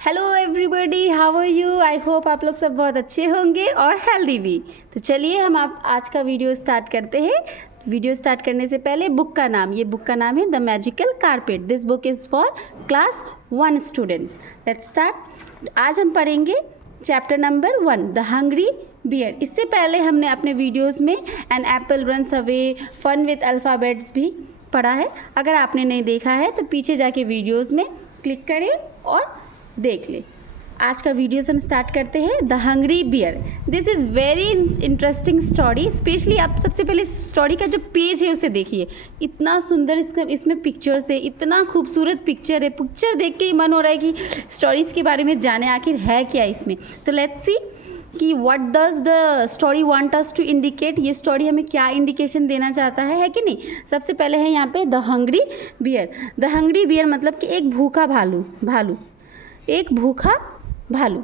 Hello everybody, how are you. I hope आप लोग सब बहुत अच्छे होंगे और हेल्दी भी। तो चलिए हम आप आज का वीडियो स्टार्ट करते हैं। वीडियो स्टार्ट करने से पहले बुक का नाम है the magical carpet. This book is for class 1 students. Let's start. आज हम पढ़ेंगे chapter number 1, the hungry bear. इससे पहले हमने अपने वीडियोज़ में an apple runs away, fun with alphabets भी पढ़ा है। अगर आपने नहीं देखा है तो पीछे जाके वीडियोज़ में क्लिक करें और देख ले। आज का वीडियो हम स्टार्ट करते हैं, the hungry bear. This is very interesting story. Especially आप सबसे पहले स्टोरी का जो पेज है उसे देखिए, इतना सुंदर इसमें पिक्चर्स है, इतना खूबसूरत पिक्चर है। पिक्चर देख के ही मन हो रहा है कि स्टोरीज़ के बारे में जाने आखिर है क्या इसमें। तो लेट्स सी कि what does the story want us to indicate. ये स्टोरी हमें क्या इंडिकेशन देना चाहता है कि नहीं। सबसे पहले है यहाँ पे the hungry bear. The hungry bear मतलब कि एक भूखा भालू, एक भूखा भालू।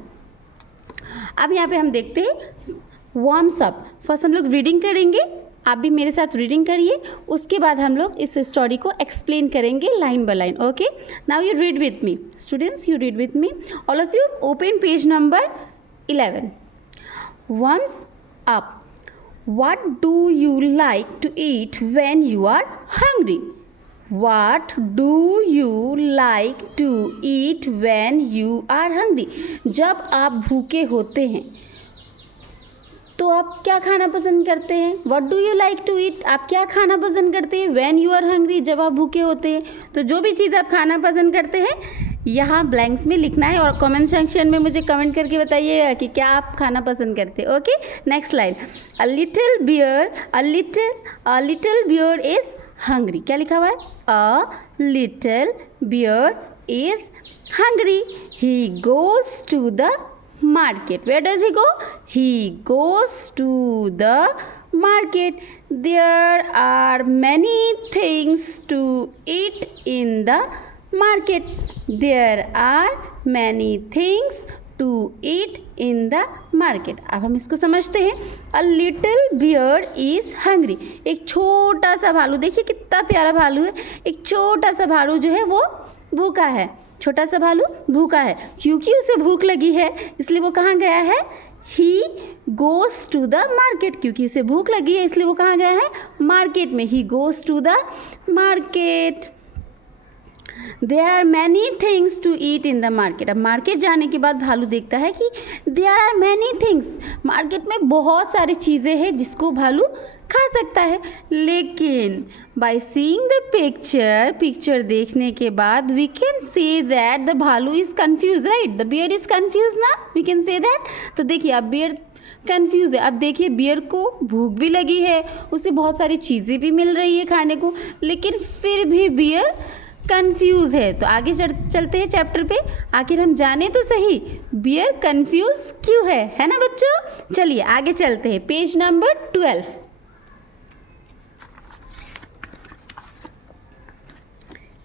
अब यहाँ पे हम देखते हैं वार्म्स अप। फर्स्ट हम लोग रीडिंग करेंगे, आप भी मेरे साथ रीडिंग करिए। उसके बाद हम लोग इस स्टोरी को एक्सप्लेन करेंगे line by line. Okay, now you read with me students, you read with me. All of you open page number 11। Warms up. What do you like to eat when you are hungry? What do you like to eat when you are hungry? जब आप भूखे होते हैं तो आप क्या खाना पसंद करते हैं? What do you like to eat? आप क्या खाना पसंद करते हैं when you are hungry? जब आप भूखे होते हैं। तो जो भी चीज़ आप खाना पसंद करते हैं यहाँ ब्लैंक्स में लिखना है और कमेंट सेक्शन में मुझे कमेंट करके बताइएगा कि क्या आप खाना पसंद करते हैं। Okay, next line. A little bear is hungry. क्या लिखा हुआ है? A little bear is hungry. He goes to the market. Where does he go? He goes to the market. There are many things to eat in the market. There are many things to eat in the market. अब हम इसको समझते हैं। A little bear is hungry. एक छोटा सा भालू, देखिए कितना प्यारा भालू है। एक छोटा सा भालू जो है वो भूखा है। छोटा सा भालू भूखा है क्योंकि उसे भूख लगी है, इसलिए वो कहाँ गया है? He goes to the market. क्योंकि उसे भूख लगी है इसलिए वो कहाँ गया है? मार्केट में। He goes to the market. There are many things to eat in the market. अब मार्केट जाने के बाद भालू देखता है कि there are many things. Market में बहुत सारी चीज़ें हैं जिसको भालू खा सकता है। लेकिन by seeing the picture देखने के बाद we can say that the भालू is confused, right? The bear is confused ना? We can say that. तो देखिए अब बेयर कंफ्यूज है। अब देखिए बियर को भूख भी लगी है, उसे बहुत सारी चीज़ें भी मिल रही है खाने को, लेकिन फिर भी बियर कंफ्यूज है। तो आगे चलते हैं चैप्टर पे। आखिर हम जाने तो सही बियर कंफ्यूज क्यों है ना बच्चों। चलिए आगे चलते हैं, पेज नंबर 12।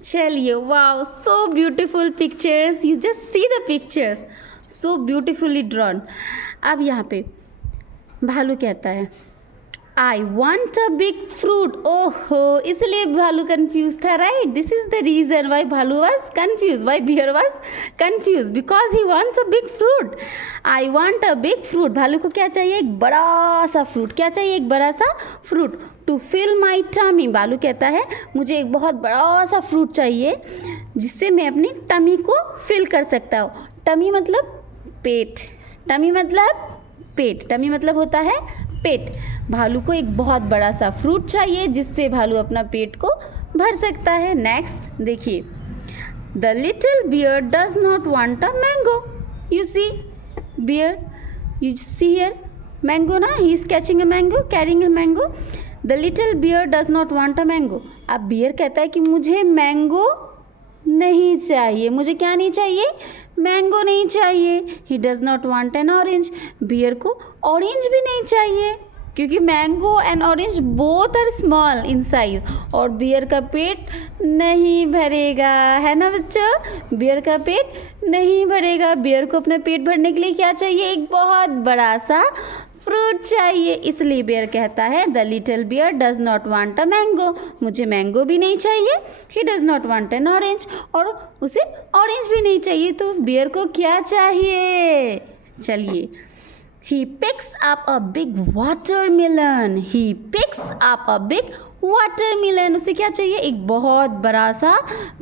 चलिए, wow, so beautiful pictures. You just see the pictures, so beautifully drawn. अब यहाँ पे भालू कहता है I want a big fruit. ओहो, इसलिए भालू कंफ्यूज था, right? This is the reason why भालू was confuse, why bear was confuse, because he wants a big fruit. I want a big fruit. भालू को क्या चाहिए? एक बड़ा सा फ्रूट। क्या चाहिए? एक बड़ा सा fruit. To fill my tummy. भालू कहता है मुझे एक बहुत बड़ा सा फ्रूट चाहिए जिससे मैं अपनी टमी को फिल कर सकता हूँ। टमी मतलब पेट, टमी मतलब पेट, टमी मतलब होता है पेट। भालू को एक बहुत बड़ा सा फ्रूट चाहिए जिससे भालू अपना पेट को भर सकता है। नेक्स्ट देखिए, the little bear does not want a mango. You see bear, you see here mango ना, he is catching a mango, carrying a mango. The little bear does not want a mango. अब bear कहता है कि मुझे mango नहीं चाहिए। मुझे क्या नहीं चाहिए? मैंगो नहीं चाहिए। He does not want an orange. Bear को ऑरेंज भी नहीं चाहिए क्योंकि mango and orange both are small in size और बियर का पेट नहीं भरेगा, है ना बच्चों? बियर का पेट नहीं भरेगा। बियर को अपना पेट भरने के लिए क्या चाहिए? एक बहुत बड़ा सा फ्रूट चाहिए, इसलिए बियर कहता है the little bear does not want a mango, मुझे मैंगो भी नहीं चाहिए। He does not want an orange, और उसे ऑरेंज भी नहीं चाहिए। तो बियर को क्या चाहिए? चलिए, ही picks up a big watermelon, he picks up a big watermelon, उसे क्या चाहिए? एक बहुत बड़ा सा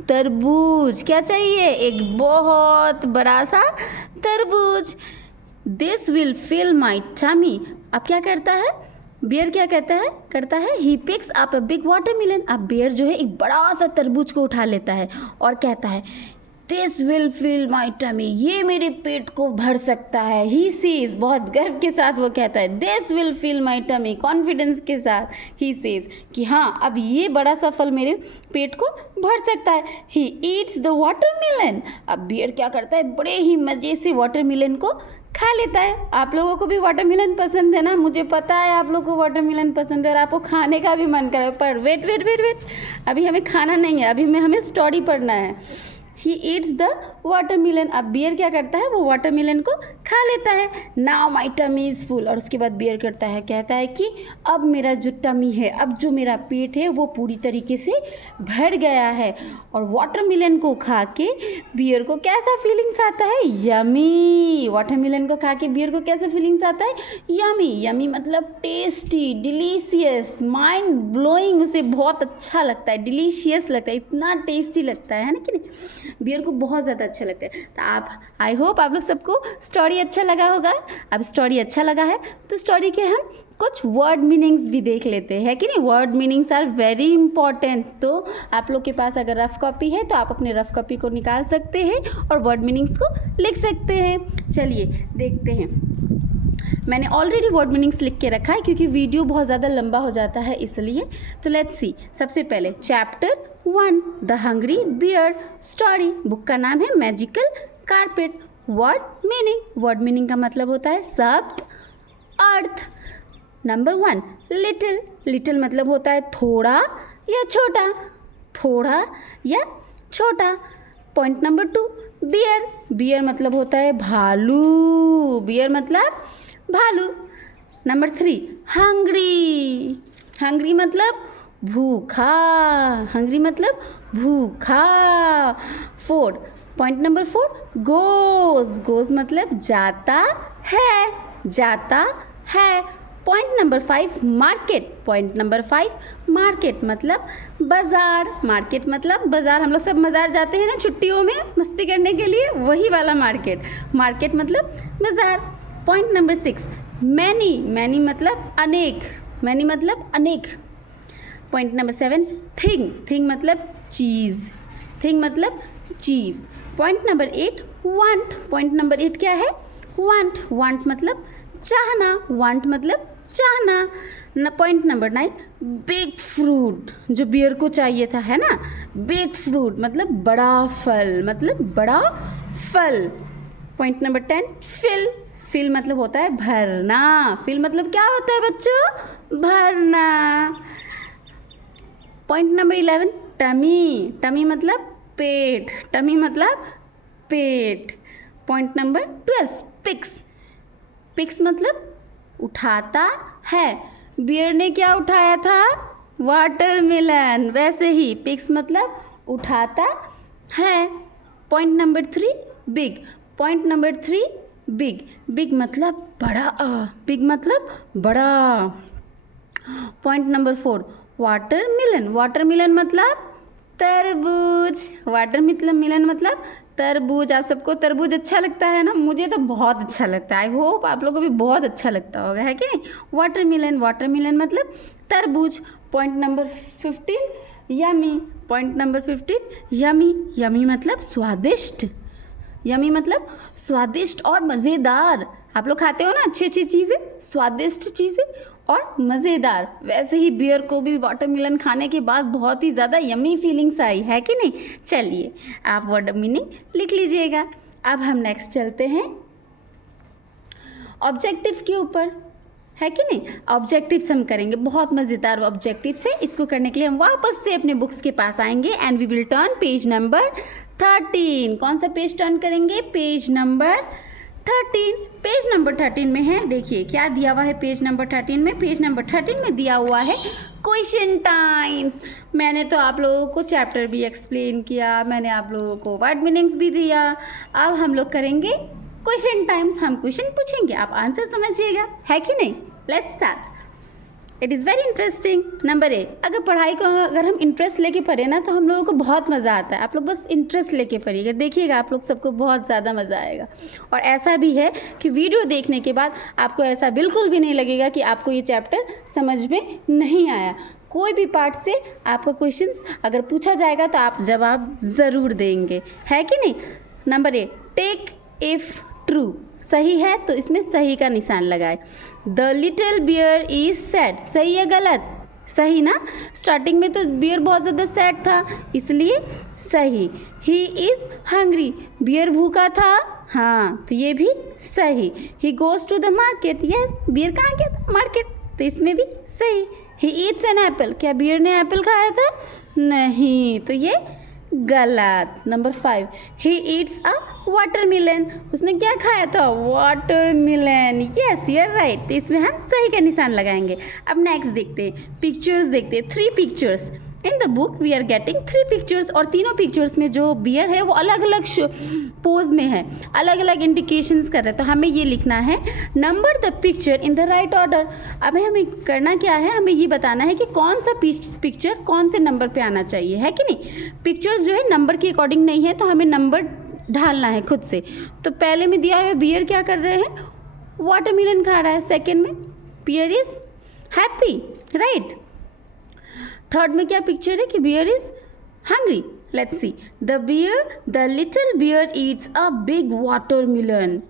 तरबूज। क्या चाहिए? एक बहुत बड़ा सा तरबूज। This will fill my tummy, अब क्या करता है बियर? क्या करता है he picks up a big watermelon. अब बियर जो है एक बड़ा सा तरबूज को उठा लेता है और कहता है this will fill my tummy, ये मेरे पेट को भर सकता है। ही सेज, बहुत गर्व के साथ वो कहता है this will fill my tummy, confidence के साथ ही सेज कि हाँ अब ये बड़ा सा फल मेरे पेट को भर सकता है। ही ईट्स द वाटरमेलन, अब बियर क्या करता है? बड़े ही मज़े से वाटरमेलन को खा लेता है। आप लोगों को भी वाटरमेलन पसंद है ना? मुझे पता है आप लोगों को वाटरमेलन पसंद है और आपको खाने का भी मन कर रहा है। पर वेट, अभी हमें खाना नहीं है, अभी हमें स्टोरी पढ़ना है। ही ईट्स द वाटरमेलन, अब बियर क्या करता है? वो वाटरमेलन को खा लेता है। Now my tummy is full, और उसके बाद बियर कहता है कि अब मेरा जो टमी है, अब जो मेरा पेट है वो पूरी तरीके से भर गया है। और वाटरमेलन को खा के बियर को कैसा फीलिंग्स आता है? यमी। वाटरमेलन को खा के बियर को कैसा फीलिंग्स आता है? यमी। यमी मतलब टेस्टी, डिलीशियस, माइंड ब्लोइंग, उसे बहुत अच्छा लगता है, डिलीशियस लगता है, इतना टेस्टी लगता है ना कि नहीं? बियर को बहुत ज़्यादा अच्छा लगता है। तो आप, आई होप आप लोग सबको स्टोरी अच्छा लगा होगा। अब स्टोरी अच्छा लगा है तो स्टोरी के हम कुछ वर्ड मीनिंग्स भी देख लेते हैं कि नहीं? Word meanings are very important. तो आप लोग के पास अगर रफ कॉपी है तो आप अपने रफ कॉपी को निकाल सकते हैं और वर्ड मीनिंग्स को लिख सकते हैं। चलिए देखते हैं। मैंने ऑलरेडी वर्ड मीनिंग्स लिख के रखा है क्योंकि वीडियो बहुत ज़्यादा लंबा हो जाता है इसलिए। तो लेट्स सी। सबसे पहले chapter 1 the hungry bear story. Book का नाम है magical carpet. Word meaning, word meaning का मतलब होता है शब्द, अर्थ। नंबर 1 लिटिल, लिटिल मतलब होता है थोड़ा या छोटा, थोड़ा या छोटा। पॉइंट नंबर 2 बियर, बियर मतलब होता है भालू, बियर मतलब भालू। नंबर 3 हंग्री, हंग्री मतलब भूखा, हंग्री मतलब भूखा। 4 पॉइंट नंबर 4 गोज, गोज मतलब जाता है, जाता है। Point number 5 market, point number 5 market मतलब बाजार, मार्केट मतलब बाजार। हम लोग सब बाजार जाते हैं ना छुट्टियों में मस्ती करने के लिए, वही वाला मार्केट, मार्केट मतलब बाजार। पॉइंट नंबर 6 मैनी, मैनी मतलब अनेक, मैनी मतलब अनेक। पॉइंट नंबर 7 थिंग, थिंग मतलब चीज़, थिंग मतलब चीज़। Point number 8 want, point number 8 क्या है? वांट, वांट मतलब चाहना, वांट मतलब चाहना। पॉइंट नंबर 9 बिग फ्रूट, जो बियर को चाहिए था, है ना? बिग फ्रूट मतलब बड़ा फल, मतलब बड़ा फल। पॉइंट नंबर 10 फिल, फिल मतलब होता है भरना, फिल मतलब क्या होता है बच्चों? भरना। पॉइंट नंबर 11 टमी, टमी मतलब पेट, टमी मतलब पेट। पॉइंट नंबर 12 पिक्स, पिक्स मतलब उठाता है। बियर ने क्या उठाया था? वाटरमेलन। वैसे ही पिक्स मतलब उठाता है। Point number 3 big, point number 3 big, big मतलब बड़ा, बिग मतलब बड़ा। पॉइंट नंबर 4 वाटरमेलन, वाटरमेलन मतलब तरबूज, वाटरमेलन मतलब तरबूज। आप सबको तरबूज अच्छा लगता है ना? मुझे तो बहुत अच्छा लगता है। आई होप आप लोगों को भी बहुत अच्छा लगता होगा, है कि नहीं? वाटरमेलन, वाटरमेलन मतलब तरबूज। Point number 15 yummy, point number 15 yummy, yummy मतलब स्वादिष्ट, यमी मतलब स्वादिष्ट और मज़ेदार। आप लोग खाते हो ना अच्छी अच्छी चीज़ें, स्वादिष्ट चीज़ें और मज़ेदार। वैसे ही बियर को भी वाटरमेलन खाने के बाद बहुत ही ज़्यादा यमी फीलिंग्स आई, है कि नहीं? चलिए आप वर्ड मीनिंग लिख लीजिएगा। अब हम नेक्स्ट चलते हैं ऑब्जेक्टिव के ऊपर, है कि नहीं? ऑब्जेक्टिव्स हम करेंगे, बहुत मज़ेदार ऑब्जेक्टिव्स है। इसको करने के लिए हम वापस से अपने बुक्स के पास आएंगे and we will turn page number 13। कौन सा पेज टर्न करेंगे? पेज नंबर 13, पेज नंबर 13 में है। देखिए क्या दिया हुआ है पेज नंबर 13 में। पेज नंबर 13 में दिया हुआ है क्वेश्चन टाइम्स। मैंने तो आप लोगों को चैप्टर भी एक्सप्लेन किया, मैंने आप लोगों को वर्ड मीनिंग्स भी दिया। अब हम लोग करेंगे क्वेश्चन टाइम्स। हम क्वेश्चन पूछेंगे, आप आंसर समझिएगा, है कि नहीं। Let's start. It is very interesting. Number 1, अगर पढ़ाई को अगर हम इंटरेस्ट लेके पढ़े ना तो हम लोगों को बहुत मज़ा आता है। आप लोग बस इंटरेस्ट लेके पढ़िएगा, देखिएगा आप लोग सबको बहुत ज़्यादा मज़ा आएगा। और ऐसा भी है कि वीडियो देखने के बाद आपको ऐसा बिल्कुल भी नहीं लगेगा कि आपको ये चैप्टर समझ में नहीं आया। कोई भी पार्ट से आपका क्वेश्चंस अगर पूछा जाएगा तो आप जवाब ज़रूर देंगे, है कि नहीं। नंबर 8, टेक इफ़ ट्रू, सही है तो इसमें सही का निशान लगाए। The little bear is sad, सही या गलत, सही ना। स्टार्टिंग में तो बियर बहुत ज़्यादा सैड था इसलिए सही। ही इज़ हंग्री, बियर भूखा था, हाँ तो ये भी सही। He goes to the market, yes bear कहाँ गया था, मार्केट, तो इसमें भी सही। ही ईट्स एन एप्पल, क्या बियर ने एप्पल खाया था, नहीं, तो ये गलत। Number 5, he eats a watermelon, उसने क्या खाया था, watermelon, yes you are right, तो इसमें हम सही का निशान लगाएंगे। अब नेक्स्ट देखते हैं, पिक्चर्स देखते हैं। 3 pictures in the book we are getting 3 pictures, और तीनों पिक्चर्स में जो बियर है वो अलग अलग पोज में है, अलग अलग इंडिकेशंस कर रहे हैं। तो हमें ये लिखना है number the picture in the right order. अब हमें करना क्या है, हमें ये बताना है कि कौन सा पिक्चर कौन से नंबर पे आना चाहिए, है कि नहीं। पिक्चर्स जो है नंबर के अकॉर्डिंग नहीं है, तो हमें नंबर ढालना है खुद से। तो पहले में दिया है बियर क्या कर रहे हैं, वाटरमेलन खा रहा है। सेकेंड में bear is happy, right. Third में क्या पिक्चर है कि bear is hungry. Let's see, the little bear eats a big watermelon,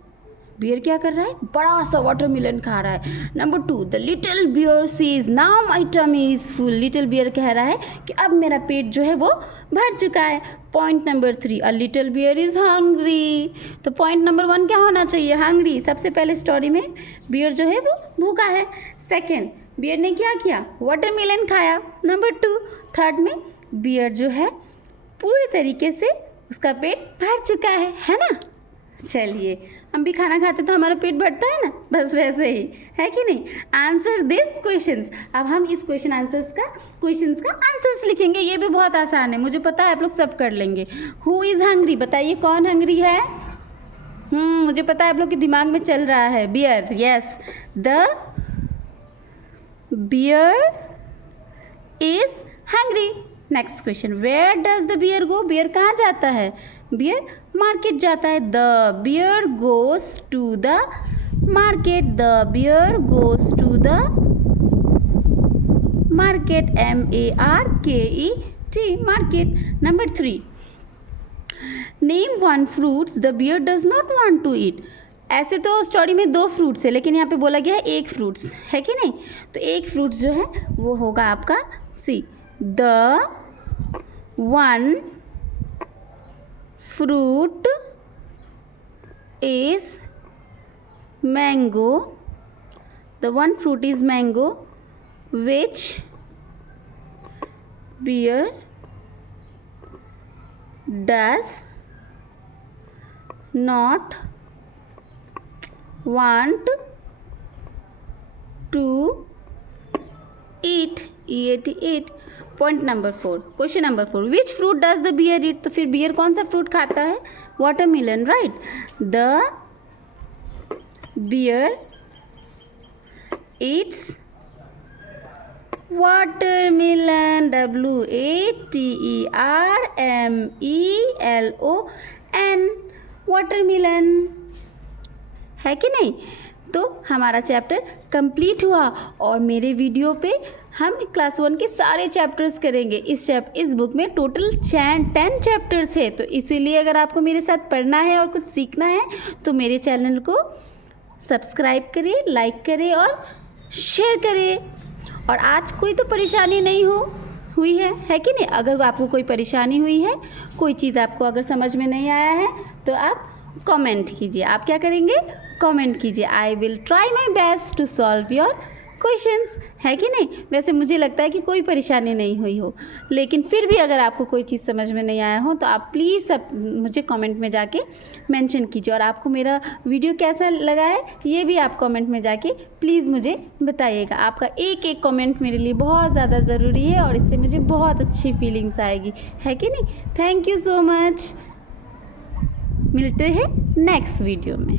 bear क्या कर रहा है, बड़ा सा वाटरमेलन खा रहा है। Number 2, the little bear sees now my tummy is full, little bear कह रहा है कि अब मेरा पेट जो है वो भर चुका है। Point number 3, a little bear is hungry, तो पॉइंट नंबर 1 क्या होना चाहिए, हंग्री। सबसे पहले स्टोरी में बियर जो है वो भूखा है। सेकेंड, बियर ने क्या किया, वाटरमेलन खाया। नंबर 2, थर्ड में बियर जो है पूरे तरीके से उसका पेट भर चुका है ना। चलिए, हम भी खाना खाते तो हमारा पेट भरता है ना, बस वैसे ही, है कि नहीं। Answer this questions. अब हम इस क्वेश्चंस का आंसर्स लिखेंगे। ये भी बहुत आसान है, मुझे पता है आप लोग सब कर लेंगे। हु इज़ हंग्री, बताइए कौन हंग्री है। मुझे पता है आप लोग के दिमाग में चल रहा है, bear, yes, the bear is hungry. Next question, where does the bear go, bear कहाँ जाता है, बियर मार्केट जाता है। The bear goes to the market, the bear goes to the market, MARKET, market. Number 3, name 1 fruits the bear does not want to eat. ऐसे तो story में 2 fruits है, लेकिन यहाँ पे बोला गया है 1 फ्रूट्स, है कि नहीं। तो 1 फ्रूट्स जो है वो होगा आपका सी, the 1 fruit is mango, the 1 fruit is mango which bear does not want to eat, eat। Point number 4, question number 4, which fruit does the bear eat, तो फिर बियर कौन सा फ्रूट खाता है, watermelon, right. The bear eats watermelon, WATERMELON, watermelon, है कि नहीं। तो हमारा चैप्टर कंप्लीट हुआ, और मेरे वीडियो पे हम क्लास 1 के सारे चैप्टर्स करेंगे। इस बुक में टोटल 10 चैप्टर्स है, तो इसीलिए अगर आपको मेरे साथ पढ़ना है और कुछ सीखना है तो मेरे चैनल को सब्सक्राइब करिए, लाइक करें और शेयर करें। और आज कोई तो परेशानी नहीं हुई है कि नहीं। अगर आपको कोई परेशानी हुई है, कोई चीज़ आपको अगर समझ में नहीं आया है तो आप कमेंट कीजिए। आप क्या करेंगे, कमेंट कीजिए। I will try my best to solve your questions, है कि नहीं। वैसे मुझे लगता है कि कोई परेशानी नहीं हुई हो, लेकिन फिर भी अगर आपको कोई चीज़ समझ में नहीं आया हो तो आप प्लीज़ मुझे कमेंट में जाके मेंशन कीजिए। और आपको मेरा वीडियो कैसा लगा है ये भी आप कमेंट में जाके प्लीज़ मुझे बताइएगा। आपका एक एक कमेंट मेरे लिए बहुत ज़्यादा ज़रूरी है और इससे मुझे बहुत अच्छी फीलिंग्स आएगी, है कि नहीं। Thank you so much. मिलते हैं नेक्स्ट वीडियो में।